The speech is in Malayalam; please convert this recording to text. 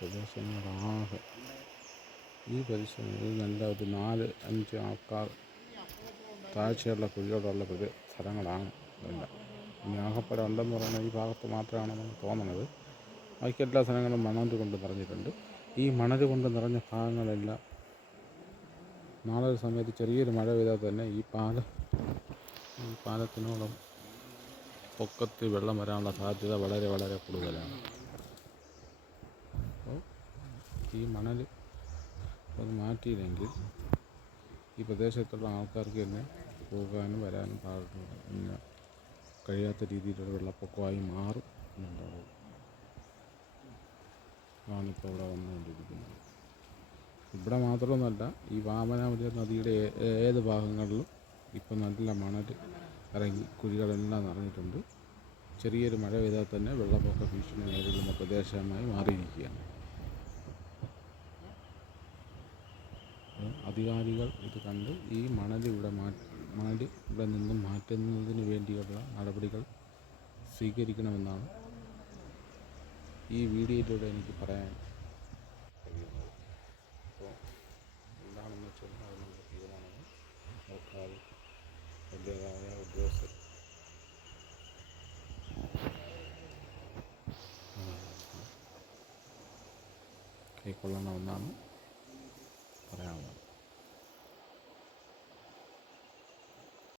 പ്രദേശങ്ങളാകെ ഈ പരിസരങ്ങളിൽ നല്ല ഒരു 4-5 ആൾക്കാർ താഴ്ചയുള്ള കുഴികളുള്ള സ്ഥലങ്ങളാണ് ഇതെല്ലാം. ഇനി ആകപ്പാടെ ഉണ്ടെന്ന് പറയുന്നത് ഈ ഭാഗത്ത് മാത്രമാണെന്നാണ് തോന്നുന്നത്. ബാക്കി എല്ലാ സ്ഥലങ്ങളും മണൽ കൊണ്ട് നിറഞ്ഞിട്ടുണ്ട്. ഈ മണൽ കൊണ്ട് നിറഞ്ഞ ഭാഗങ്ങളെല്ലാം നാളെ ഒരു സമയത്ത് ചെറിയൊരു മഴ പെയ്താൽ തന്നെ ഈ പാലത്തിനോളം പൊക്കത്തിൽ വെള്ളം വരാനുള്ള സാധ്യത വളരെ വളരെ കൂടുതലാണ്. അപ്പോൾ ഈ മണൽ അത് മാറ്റിയില്ലെങ്കിൽ ഈ പ്രദേശത്തുള്ള ആൾക്കാർക്ക് തന്നെ പോകാനും വരാനും പിന്നെ കഴിയാത്ത രീതിയിലുള്ള വെള്ളപ്പൊക്കമായി മാറും എന്നുള്ളത് ആണിപ്പോൾ ഇവിടെ വന്നുകൊണ്ടിരിക്കുന്നത്. ഇവിടെ മാത്രമൊന്നുമല്ല, ഈ വാമനാമതി നദിയുടെ ഏത് ഭാഗങ്ങളിലും ഇപ്പം നല്ല മണൽ ഇറങ്ങി കുഴികളെല്ലാം നിറഞ്ഞിട്ടുണ്ട്. ചെറിയൊരു മഴ പെയ്താൽ തന്നെ വെള്ളപ്പൊക്ക ഭീഷണി നേരിടുന്ന പ്രദേശമായി മാറിയിരിക്കുകയാണ്. അധികാരികൾ ഇത് കണ്ട് ഈ മണൽ ഇവിടെ നിന്നും മാറ്റുന്നതിന് വേണ്ടിയുള്ള നടപടികൾ സ്വീകരിക്കണമെന്നാണ് ഈ വീഡിയോയിലൂടെ എനിക്ക് പറയാൻ കഴിയുന്നത്. അപ്പോൾ എന്താണെന്ന് വെച്ചാൽ അതിനുള്ള തീരുമാനങ്ങൾ സർക്കാർ അതിൻ്റേതായ ഉദ്യോഗസ്ഥർ കൈക്കൊള്ളണമെന്നാണ് പറയാനുള്ളത്.